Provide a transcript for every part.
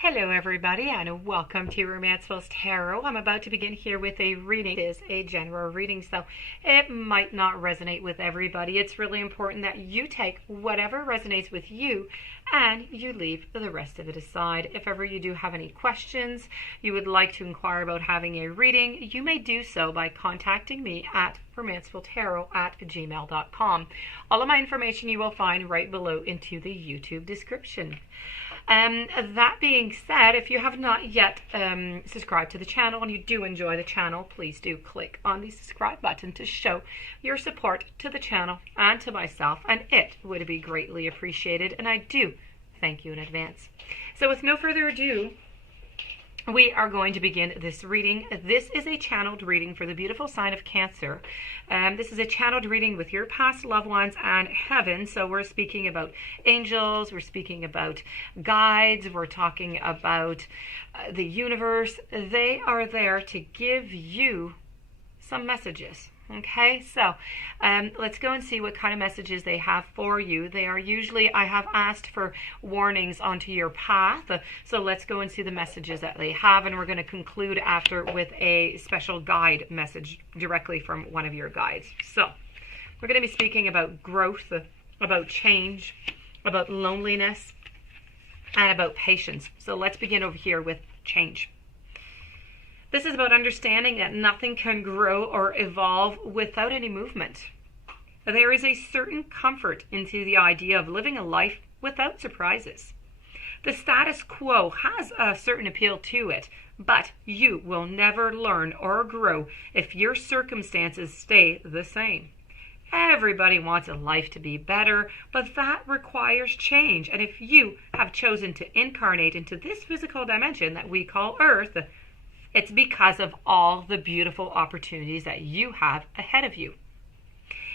Hello everybody and welcome to Romancefull's Tarot. I'm about to begin here with a reading. It is a general reading, so it might not resonate with everybody. It's really important that you take whatever resonates with you and you leave the rest of it aside. If ever you do have any questions, you would like to inquire about having a reading, you may do so by contacting me at romancefulltarot@gmail.com. All of my information you will find right below into the YouTube description. That being said, if you have not yet subscribed to the channel and you do enjoy the channel, please do click on the subscribe button to show your support to the channel and to myself, and it would be greatly appreciated, and I do thank you in advance. So with no further ado, we are going to begin this reading. This is a channeled reading for the beautiful sign of Cancer. This is a channeled reading with your past loved ones and heaven. So we're speaking about angels, we're speaking about guides, we're talking about the universe. They are there to give you some messages. Okay, so let's go and see what kind of messages they have for you. They are usually, I have asked for warnings onto your path. So let's go and see the messages that they have. And we're going to conclude after with a special guide message directly from one of your guides. So we're going to be speaking about growth, about change, about loneliness, and about patience. So let's begin over here with change. This is about understanding that nothing can grow or evolve without any movement. There is a certain comfort into the idea of living a life without surprises. The status quo has a certain appeal to it, but you will never learn or grow if your circumstances stay the same. Everybody wants a life to be better, but that requires change. And if you have chosen to incarnate into this physical dimension that we call Earth, it's because of all the beautiful opportunities that you have ahead of you.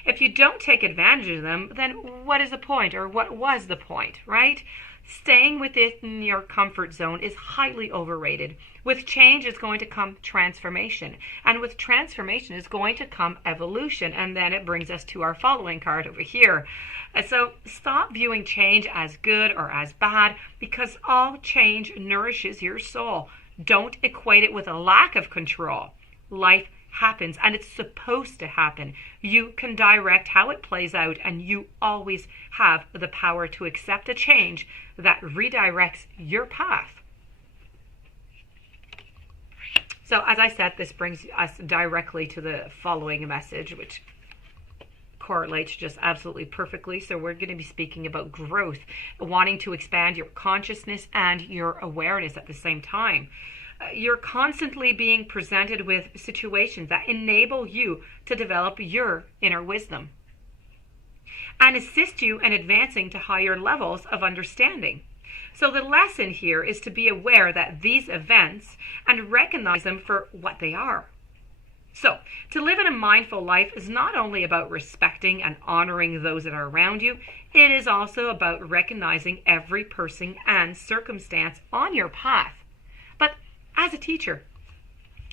If you don't take advantage of them, then what is the point, or what was the point, right? Staying within your comfort zone is highly overrated. With change is going to come transformation, and with transformation is going to come evolution, and then it brings us to our following card over here. So stop viewing change as good or as bad, because all change nourishes your soul. Don't equate it with a lack of control. Life happens, and it's supposed to happen. You can direct how it plays out, and you always have the power to accept a change that redirects your path. So as I said, this brings us directly to the following message, which correlates just absolutely perfectly. So we're going to be speaking about growth, wanting to expand your consciousness and your awareness at the same time. You're constantly being presented with situations that enable you to develop your inner wisdom and assist you in advancing to higher levels of understanding. So the lesson here is to be aware that these events and recognize them for what they are. So, to live in a mindful life is not only about respecting and honoring those that are around you, it is also about recognizing every person and circumstance on your path. But as a teacher,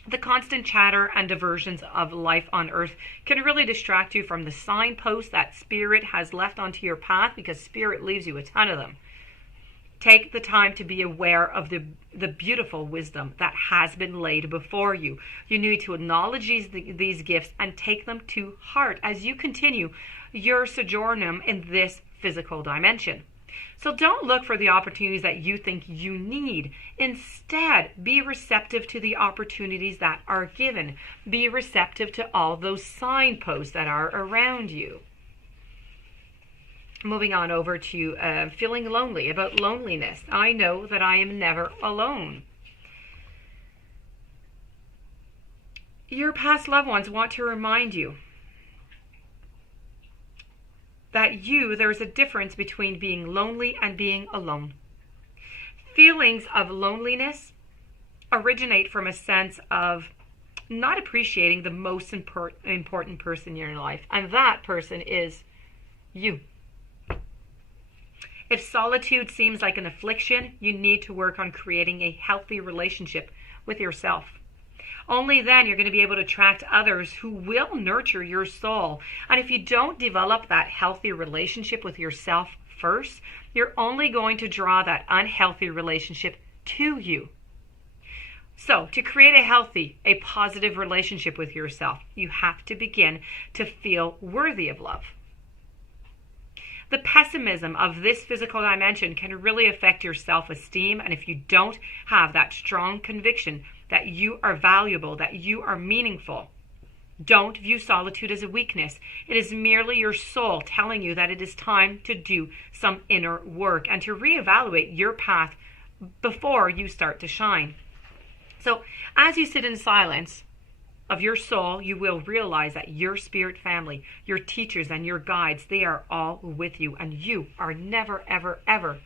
the constant chatter and diversions of life on earth can really distract you from the signposts that Spirit has left onto your path, because Spirit leaves you a ton of them. Take the time to be aware of the beautiful wisdom that has been laid before you. You need to acknowledge these gifts and take them to heart as you continue your sojournum in this physical dimension. So don't look for the opportunities that you think you need. Instead, be receptive to the opportunities that are given. Be receptive to all those signposts that are around you. Moving on over to feeling lonely, about loneliness. I know that I am never alone. Your past loved ones want to remind you that there's a difference between being lonely and being alone. Feelings of loneliness originate from a sense of not appreciating the most important person in your life, and that person is you. If solitude seems like an affliction, you need to work on creating a healthy relationship with yourself. Only then you're going to be able to attract others who will nurture your soul. And if you don't develop that healthy relationship with yourself first, you're only going to draw that unhealthy relationship to you. So, to create a healthy, a positive relationship with yourself, you have to begin to feel worthy of love. The pessimism of this physical dimension can really affect your self-esteem, and if you don't have that strong conviction that you are valuable, that you are meaningful, don't view solitude as a weakness. It is merely your soul telling you that it is time to do some inner work and to reevaluate your path before you start to shine. So as you sit in silence of your soul, you will realize that your spirit family, your teachers and your guides, they are all with you, and you are never, ever, ever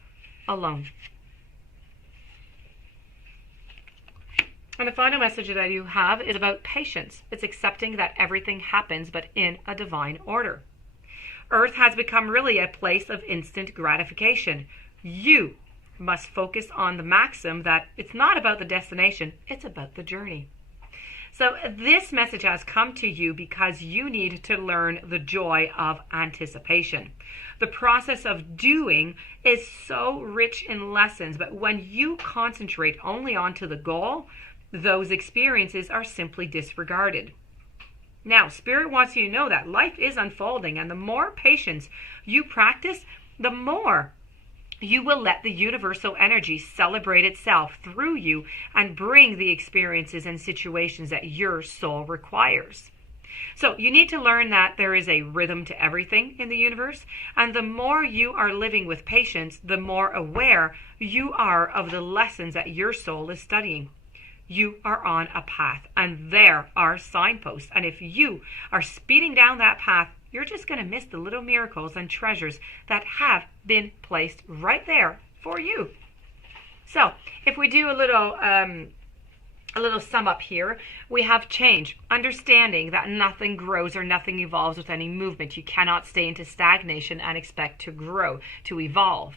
alone. And the final message that you have is about patience. It's accepting that everything happens, but in a divine order. Earth has become really a place of instant gratification. You must focus on the maxim that it's not about the destination, it's about the journey. So this message has come to you because you need to learn the joy of anticipation. The process of doing is so rich in lessons, but when you concentrate only onto the goal, those experiences are simply disregarded. Now, Spirit wants you to know that life is unfolding, and the more patience you practice, the more you will let the universal energy celebrate itself through you and bring the experiences and situations that your soul requires. So you need to learn that there is a rhythm to everything in the universe, and the more you are living with patience, the more aware you are of the lessons that your soul is studying. You are on a path, and there are signposts, and if you are speeding down that path, you're just going to miss the little miracles and treasures that have been placed right there for you. So if we do a little sum up here, we have change, understanding that nothing grows or nothing evolves with any movement. You cannot stay into stagnation and expect to grow, to evolve.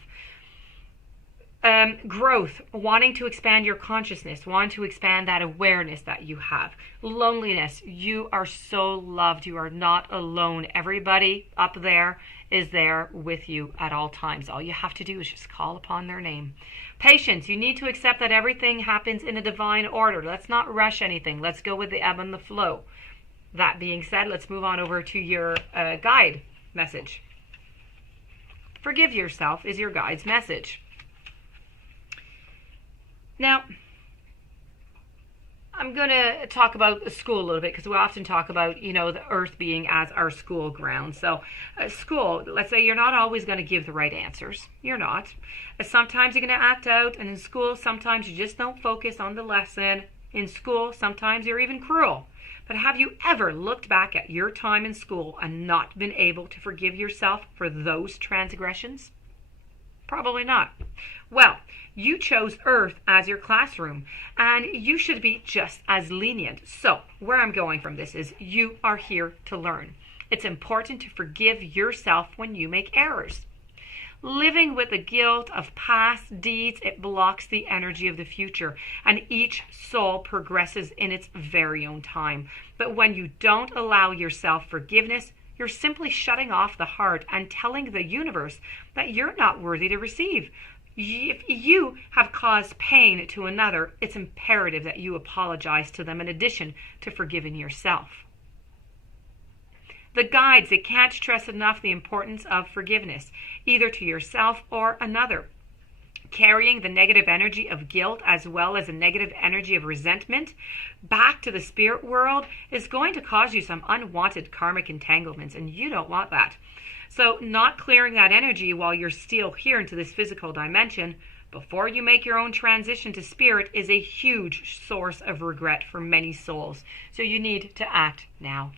Growth, wanting to expand your consciousness, wanting to expand that awareness that you have. Loneliness, you are so loved. You are not alone. Everybody up there is there with you at all times. All you have to do is just call upon their name. Patience, you need to accept that everything happens in a divine order. Let's not rush anything. Let's go with the ebb and the flow. That being said, let's move on over to your guide message. Forgive yourself is your guide's message. Now, I'm going to talk about school a little bit because we often talk about, the earth being as our school ground. So school, let's say you're not always going to give the right answers. You're not. Sometimes you're going to act out, and in school, sometimes you just don't focus on the lesson. In school, sometimes you're even cruel. But have you ever looked back at your time in school and not been able to forgive yourself for those transgressions? Probably not. Well, you chose Earth as your classroom, and you should be just as lenient. So, where I'm going from this is you are here to learn. It's important to forgive yourself when you make errors. Living with the guilt of past deeds, it blocks the energy of the future, and each soul progresses in its very own time. But when you don't allow yourself forgiveness, you're simply shutting off the heart and telling the universe that you're not worthy to receive. If you have caused pain to another, it's imperative that you apologize to them in addition to forgiving yourself. The guides, they can't stress enough the importance of forgiveness, either to yourself or another. Carrying the negative energy of guilt as well as the negative energy of resentment back to the spirit world is going to cause you some unwanted karmic entanglements, and you don't want that. So not clearing that energy while you're still here into this physical dimension before you make your own transition to spirit is a huge source of regret for many souls. So you need to act now.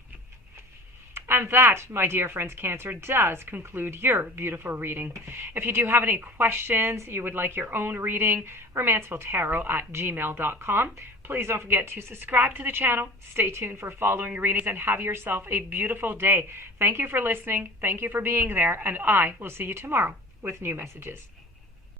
And that, my dear friends, Cancer, does conclude your beautiful reading. If you do have any questions, you would like your own reading, romancefulltarot@gmail.com. Please don't forget to subscribe to the channel, stay tuned for following readings, and have yourself a beautiful day. Thank you for listening, thank you for being there, and I will see you tomorrow with new messages.